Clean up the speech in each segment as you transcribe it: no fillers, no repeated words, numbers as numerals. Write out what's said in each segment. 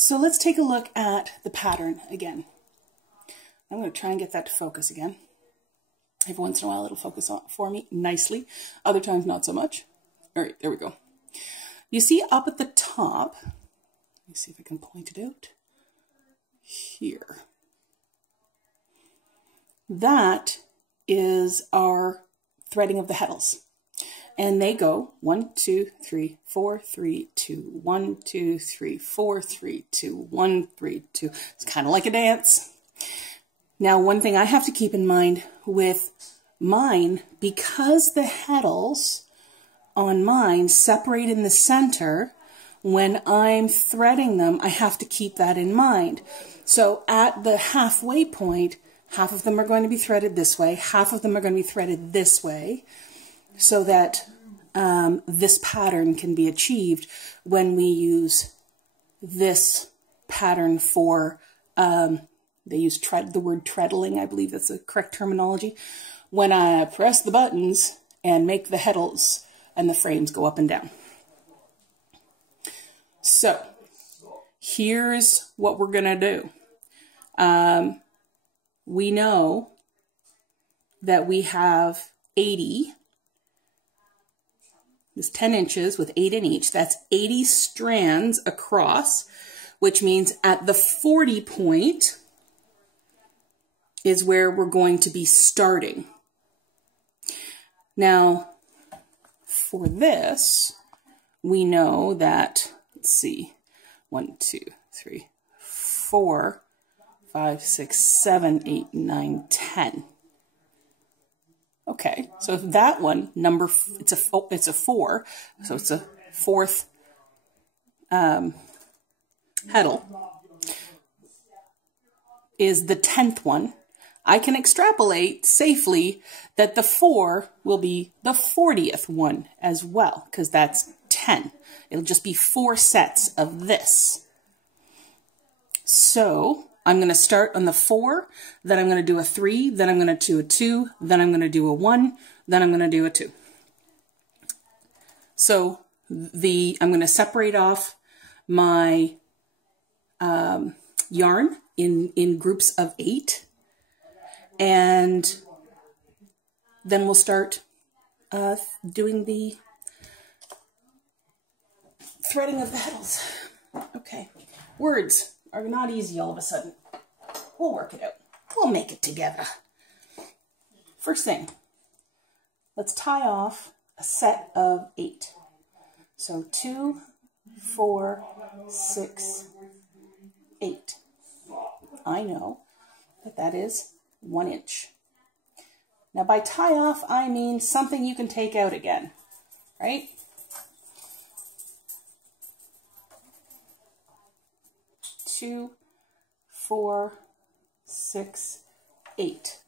So let's take a look at the pattern again. I'm going to try and get that to focus again. Every once in a while it'll focus on for me nicely. Other times not so much. All right, there we go. You see up at the top, let me see if I can point it out. Here. That is our threading of the heddles. And they go 1, 2, 3, 4, 3, 2, 1, 2, 3, 4, 3, 2, 1, 3, 2. It's kind of like a dance. Now, one thing I have to keep in mind with mine, because the heddles on mine separate in the center, when I'm threading them, I have to keep that in mind. So at the halfway point, half of them are going to be threaded this way, half of them are going to be threaded this way, so that this pattern can be achieved when we use this pattern for, they use the word treadling, I believe that's the correct terminology, when I press the buttons and make the heddles and the frames go up and down. So here's what we're going to do. We know that we have 80, this 10 inches with 8 in each, that's 80 strands across, which means at the 40 point is where we're going to be starting. Now, for this, we know that, let's see, 1, 2, 3, 4, 5, 6, 7, 8, 9, 10. Okay, so if that one, it's a 4, so it's a fourth heddle, is the 10th one, I can extrapolate safely that the 4 will be the 40th one as well, because that's 10. It'll just be 4 sets of this. So I'm going to start on the 4, then I'm going to do a 3, then I'm going to do a 2, then I'm going to do a 1, then I'm going to do a 2. So I'm going to separate off my yarn in groups of 8, and then we'll start doing the threading of the heddles. Okay, words are not easy all of a sudden. We'll work it out. We'll make it together. First thing, let's tie off a set of 8. So 2, 4, 6, 8. I know that that is 1 inch. Now by tie off, I mean something you can take out again, right? Two, 4, 6, 8.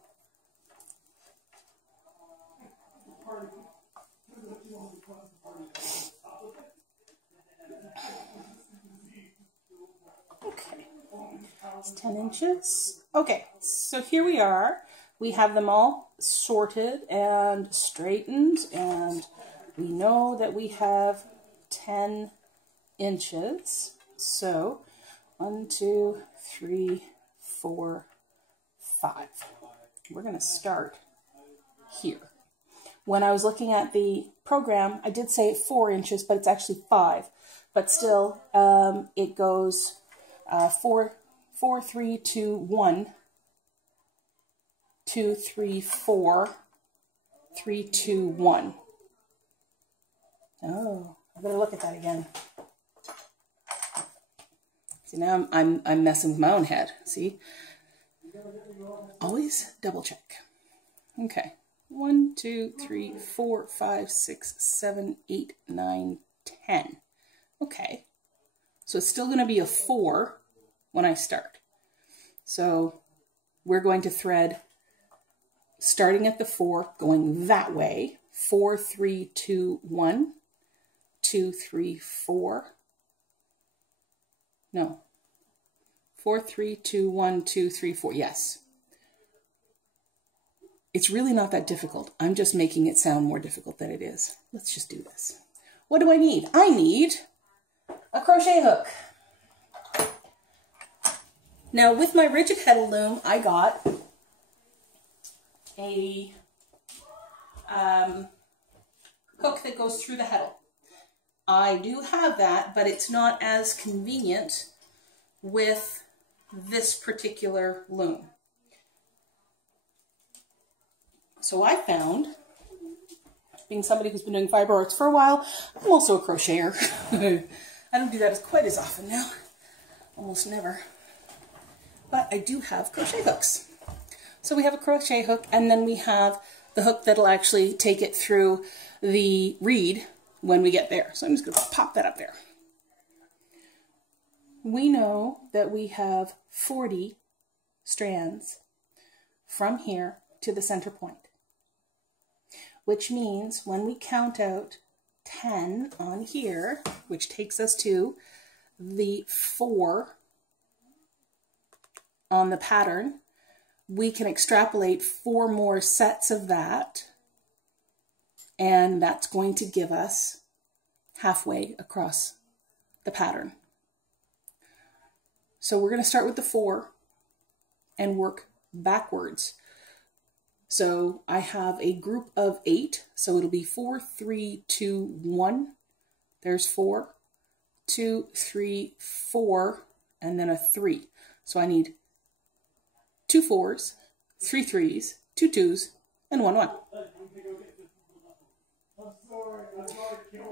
Okay, it's 10 inches. Okay, so here we are. We have them all sorted and straightened, and we know that we have 10 inches. So 1, 2, 3, 4, 5. We're going to start here. When I was looking at the program, I did say 4 inches, but it's actually 5. But still, it goes 4, 3, 2, 1, 2, 3, 4, 3, 2, 1. Oh, I better look at that again. See, now I'm messing with my own head. See? Always double check. Okay. 1, 2, 3, 4, 5, 6, 7, 8, 9, 10. Okay. So it's still going to be a 4 when I start. So we're going to thread starting at the 4, going that way. 4, 3, 2, 1, 2, 3, 4. No. 4, 3, 2, 1, 2, 3, 4. Yes. It's really not that difficult. I'm just making it sound more difficult than it is. Let's just do this. What do I need? I need a crochet hook. Now with my rigid heddle loom, I got a hook that goes through the heddle. I do have that, but it's not as convenient with this particular loom. So I found, being somebody who's been doing fiber arts for a while, I'm also a crocheter. I don't do that quite as often now, almost never. But I do have crochet hooks. So we have a crochet hook, and then we have the hook that'll actually take it through the reed when we get there. So I'm just going to pop that up there. We know that we have 40 strands from here to the center point, which means when we count out 10 on here, which takes us to the 4 on the pattern, we can extrapolate 4 more sets of that, and that's going to give us halfway across the pattern. So we're going to start with the 4 and work backwards. So I have a group of 8, so it'll be 4, 3, 2, 1. There's 4, 2, 3, 4, and then a 3. So I need 2 4s, 3 3s, 2 2s, and 1 1.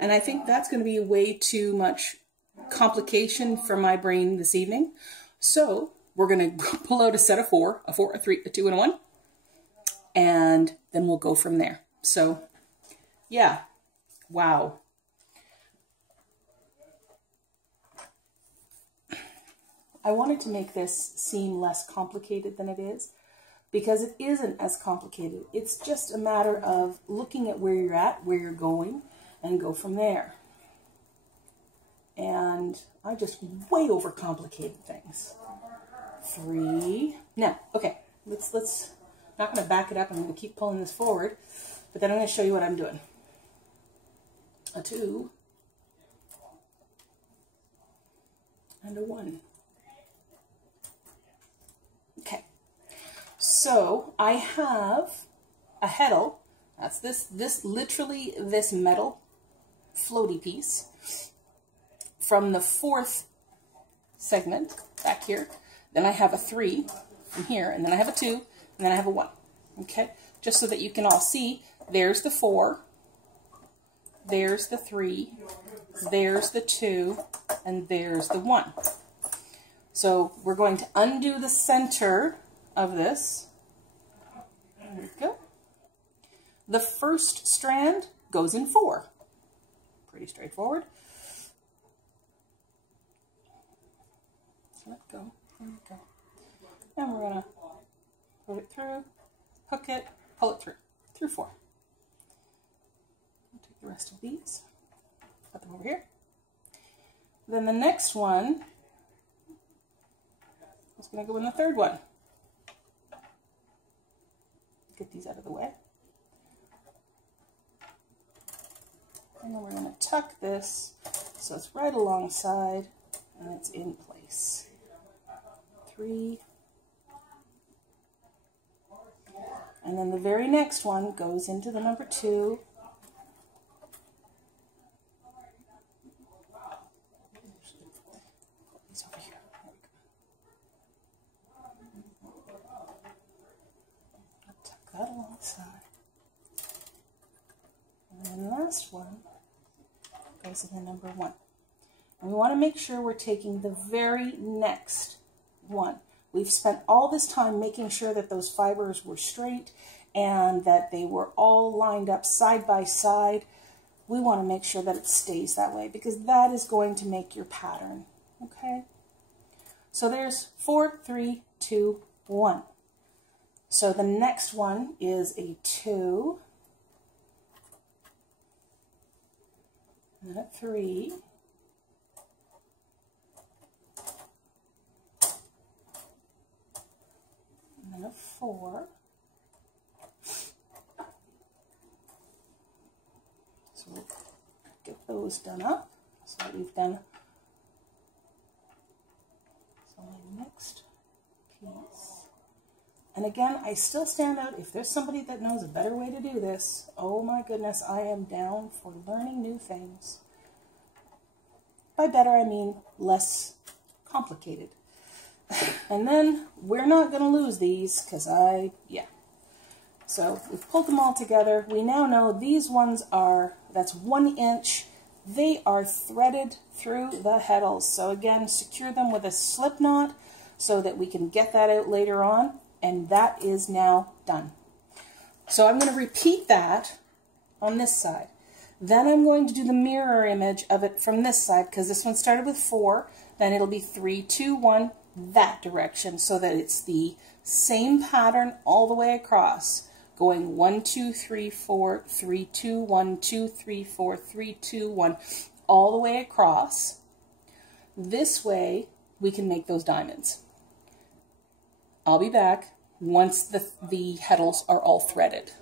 And I think that's going to be way too much complication for my brain this evening. So we're going to pull out a set of 4, a 4, a 3, a 2, and a 1. And then we'll go from there. So yeah, wow. I wanted to make this seem less complicated than it is, because it isn't as complicated. It's just a matter of looking at where you're at, where you're going, and go from there. And I just way overcomplicated things. 3. Now, okay, let's not going to back it up. I'm going to keep pulling this forward, but then I'm going to show you what I'm doing. A 2 and a 1. Okay, so I have a heddle. That's this literally this metal floaty piece from the 4th segment back here. Then I have a 3 from here, and then I have a 2, and then I have a 1. Okay, just so that you can all see, there's the 4, there's the 3, there's the 2, and there's the 1. So we're going to undo the center of this. There we go. The first strand goes in 4. Pretty straightforward. Let go. There we go. And we're going to put it through, hook it, pull it through 4. I'll take the rest of these, put them over here. Then the next one is going to go in the 3rd one. Get these out of the way. And then we're going to tuck this so it's right alongside and it's in place. 3. And then the very next one goes into the number 2. These over here. Tuck that alongside. And then the last one goes in the number 1. And we want to make sure we're taking the very next one. We've spent all this time making sure that those fibers were straight and that they were all lined up side by side. We want to make sure that it stays that way, because that is going to make your pattern. Okay? So there's 4, 3, 2, 1. So the next one is a 2, and then a 3, and then a 4. So we'll get those done up. So we've done so next And again, I still stand out. If there's somebody that knows a better way to do this, oh my goodness, I am down for learning new things. By better, I mean less complicated. And then we're not going to lose these because So we've pulled them all together. We now know these ones are, that's 1 inch. They are threaded through the heddles. So again, secure them with a slip knot so that we can get that out later on. And that is now done. So I'm going to repeat that on this side. Then I'm going to do the mirror image of it from this side, because this one started with 4. Then it'll be 3, 2, 1, that direction, so that it's the same pattern all the way across. Going 1, 2, 3, 4, 3, 2, 1, 2, 3, 4, 3, 2, 1, all the way across. This way we can make those diamonds. I'll be back once the heddles are all threaded.